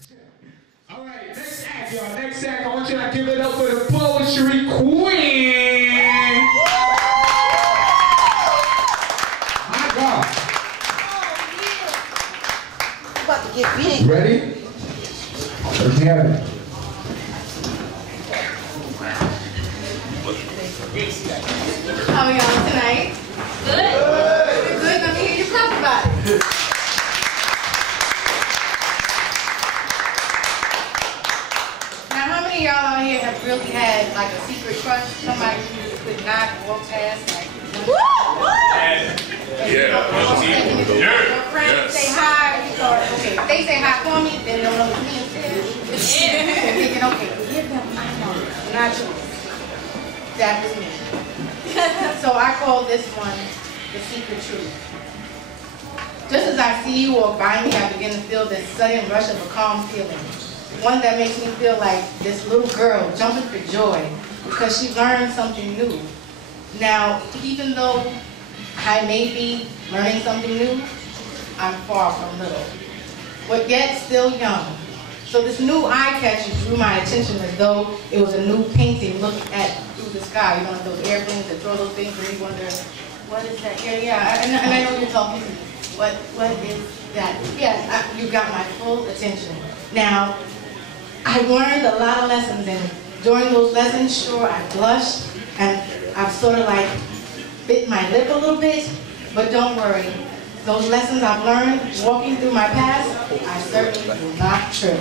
All right, next act, y'all. Next act, I want you to give it up for the Poetry Queen. My God. I'm about to get big. Ready? Let's have it. How are y'all tonight? Good. Good. Let me hear you talk about it. Now, how many of y'all out here have really had like a secret crush? Somebody who you could not walk past? Like, your friends say hi. You thought, okay, if they say hi for me, then they don't know what me instead. They're thinking, okay, forgive them. I know. Not you. That was me. So I call this one the secret truth. Just as I see you walk by me, I begin to feel this sudden rush of a calm feeling. One that makes me feel like this little girl jumping for joy because she learned something new. Now, even though I may be learning something new, I'm far from little, but yet still young. So this new eye catcher drew my attention as though it was a new painting looked at through the sky. You know, like those airplanes that throw those things and you wonder, what is that? Yeah, and I know you're talking to me. What is that? Yes, you got my full attention. Now, I learned a lot of lessons, and during those lessons, sure, I blushed, and I've sort of like bit my lip a little bit, but don't worry. Those lessons I've learned walking through my past, I certainly will not trip.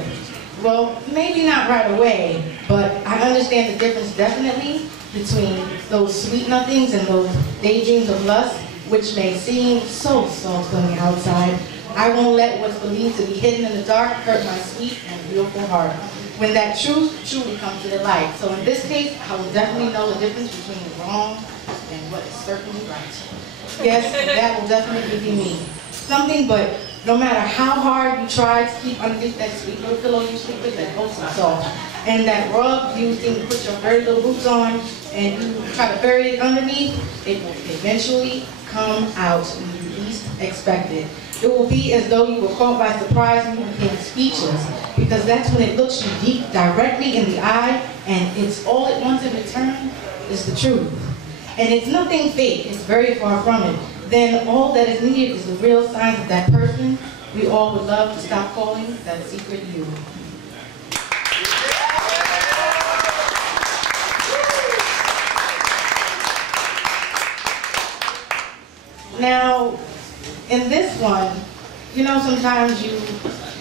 Well, maybe not right away, but I understand the difference definitely between those sweet nothings and those daydreams of lust, which may seem so soft on the outside. I won't let what's believed to be hidden in the dark hurt my sweet and beautiful heart. When that truth truly comes to the light. So in this case, I will definitely know the difference between wrong and what is certainly right. Yes, that will definitely be me. Something, but no matter how hard you try to keep underneath that sweet little pillow you sleep with, that goes so soft, and that rug you think put your very little boots on, and you try to bury it underneath, it will eventually come out when you least expect it. It will be as though you were caught by surprise and you became speechless, because that's when it looks you deep directly in the eye, and it's all it wants in return is the truth. And it's nothing fake, it's very far from it. Then all that is needed is the real signs of that person we all would love to stop calling that secret you. Now, in this one, you know, sometimes you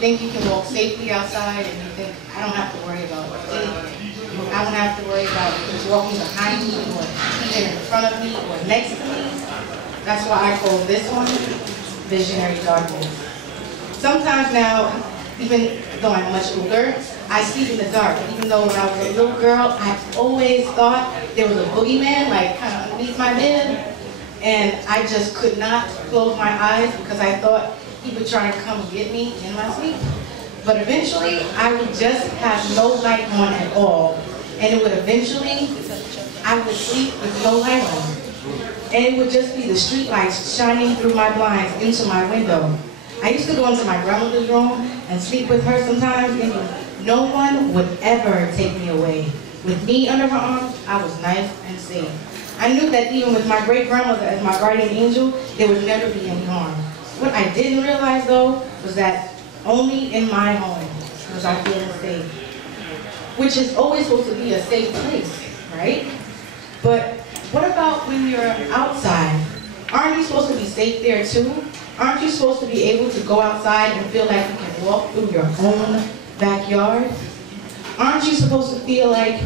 think you can walk safely outside and you think, I don't have to worry about it. I don't have to worry about who's walking behind me or even in front of me or next to me. That's why I call this one visionary darkness. Sometimes now, even though I'm much older, I sleep in the dark. Even though when I was a little girl, I always thought there was a boogeyman, like kind of underneath my bed. And I just could not close my eyes because I thought he would try and come and get me in my sleep. But eventually, I would just have no light on at all. And it would eventually, I would sleep with no light on. And it would just be the street lights shining through my blinds into my window. I used to go into my grandmother's room and sleep with her sometimes, thinking no one would ever take me away. With me under her arms, I was nice and safe. I knew that even with my great-grandmother as my guardian angel, there would never be any harm. What I didn't realize, though, was that only in my home was I feeling safe. Which is always supposed to be a safe place, right? But what about when you're outside? Aren't you supposed to be safe there too? Aren't you supposed to be able to go outside and feel like you can walk through your own backyard? Aren't you supposed to feel like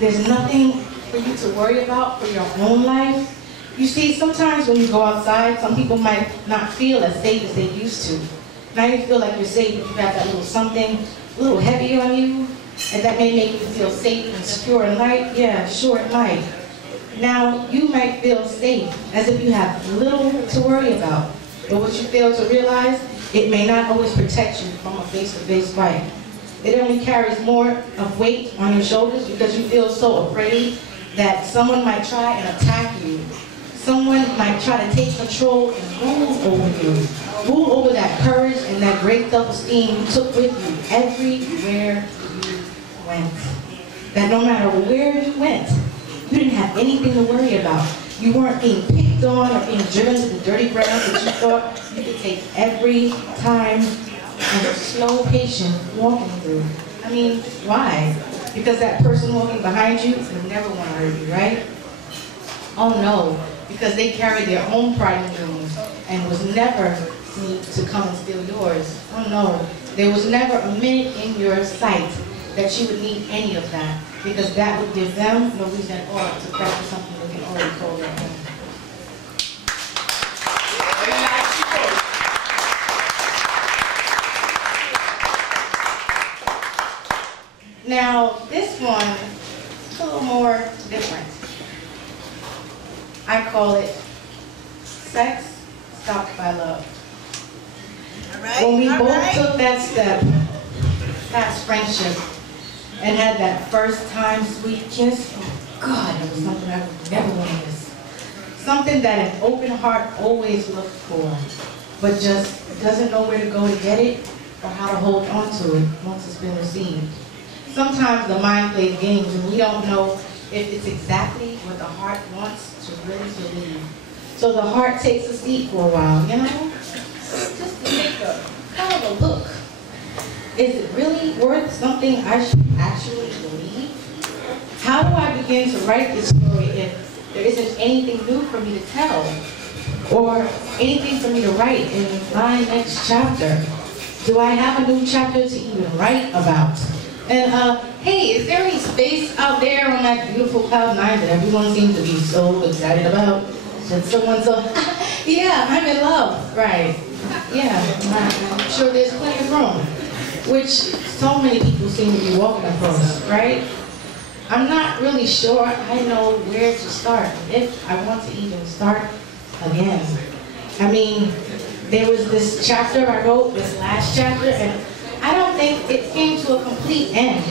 there's nothing for you to worry about for your own life? You see, sometimes when you go outside, some people might not feel as safe as they used to. Now you feel like you're safe, but you got that little something, a little heavy on you, and that may make you feel safe and secure and light. Yeah, sure it might. Now, you might feel safe, as if you have little to worry about. But what you fail to realize, it may not always protect you from a face-to-face fight. It only carries more of weight on your shoulders because you feel so afraid that someone might try and attack you. someone might try to take control and rule over you. Rule over that courage and that great self-esteem you took with you everywhere you went. That no matter where you went, you didn't have anything to worry about. You weren't being picked on or being driven to the dirty ground that you thought you could take every time and slow, patient walking through. I mean, why? Because that person walking behind you would never want to hurt you, right? Oh no, because they carry their own pride and wounds and was never need to come and steal yours. Oh no, there was never a minute in your sight that you would need any of that, because that would give them no reason at all to practice something they can already call their own. Now, this one is a little more different. I call it Sex Stopped by Love. When we both took that step past friendship and had that first time sweet kiss, oh God, it was something I would never want to miss. Something that an open heart always looked for, but just doesn't know where to go to get it or how to hold on to it once it's been received. Sometimes the mind plays games and we don't know if it's exactly what the heart wants to really believe. So the heart takes a seat for a while, you know? Just to take a kind of a look. Is it really worth something I should actually believe? How do I begin to write this story if there isn't anything new for me to tell? Or anything for me to write in my next chapter? Do I have a new chapter to even write about? And hey, is there any space out there on that beautiful cloud nine that everyone seems to be so excited about? That someone so, yeah, I'm in love, right? Yeah, I'm sure there's plenty of room, which so many people seem to be walking across, right? I'm not really sure I know where to start, if I want to even start again. I mean, there was this chapter I wrote, this last chapter, and I don't think it came to a complete end.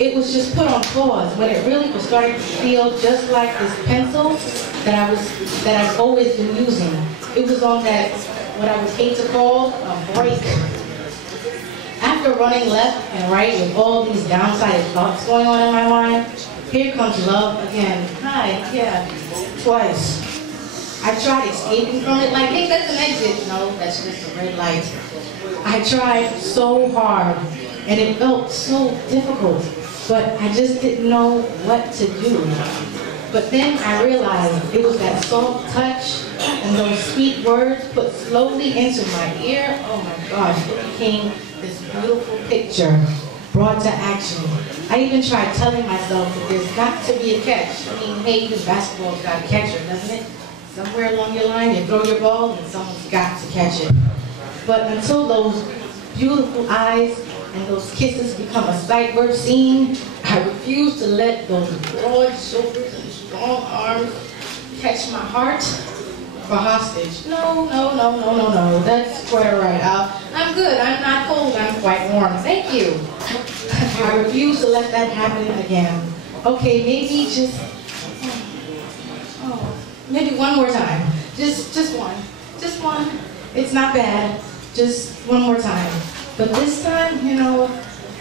It was just put on pause when it really was starting to feel just like this pencil that I've always been using. It was on that, what I would hate to call a break. After running left and right with all these downside thoughts going on in my mind, here comes love again. Hi, yeah, twice. I tried escaping from it like, hey, that's an exit. No, that's just a red light. I tried so hard, and it felt so difficult, but I just didn't know what to do. But then I realized it was that soft touch and those sweet words put slowly into my ear. Oh my gosh, it became this beautiful picture brought to action. I even tried telling myself that there's got to be a catch. I mean, hey, even basketball's got a catcher, doesn't it? Somewhere along your line, you throw your ball and someone's got to catch it. But until those beautiful eyes and those kisses become a sight worth seeing, I refuse to let those broad shoulders and strong arms catch my heart for hostage. No, no, no, no, no, no. That's quite all right. I'm good. I'm not cold. I'm quite warm. Thank you. I refuse to let that happen again. Okay, maybe just, maybe one more time. Just one. Just one. It's not bad. Just one more time. But this time, you know,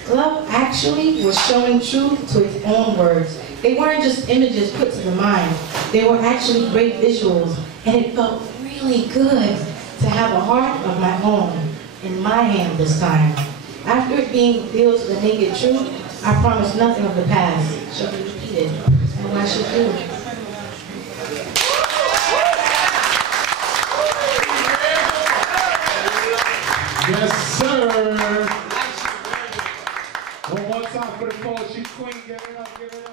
love actually was showing truth to its own words. They weren't just images put to the mind. They were actually great visuals. And it felt really good to have a heart of my own in my hand this time. After it being revealed to the naked truth, I promise nothing of the past shall be repeated. And I should do. Yes, sir. One more time for the poetry queen. Give it up, give it up.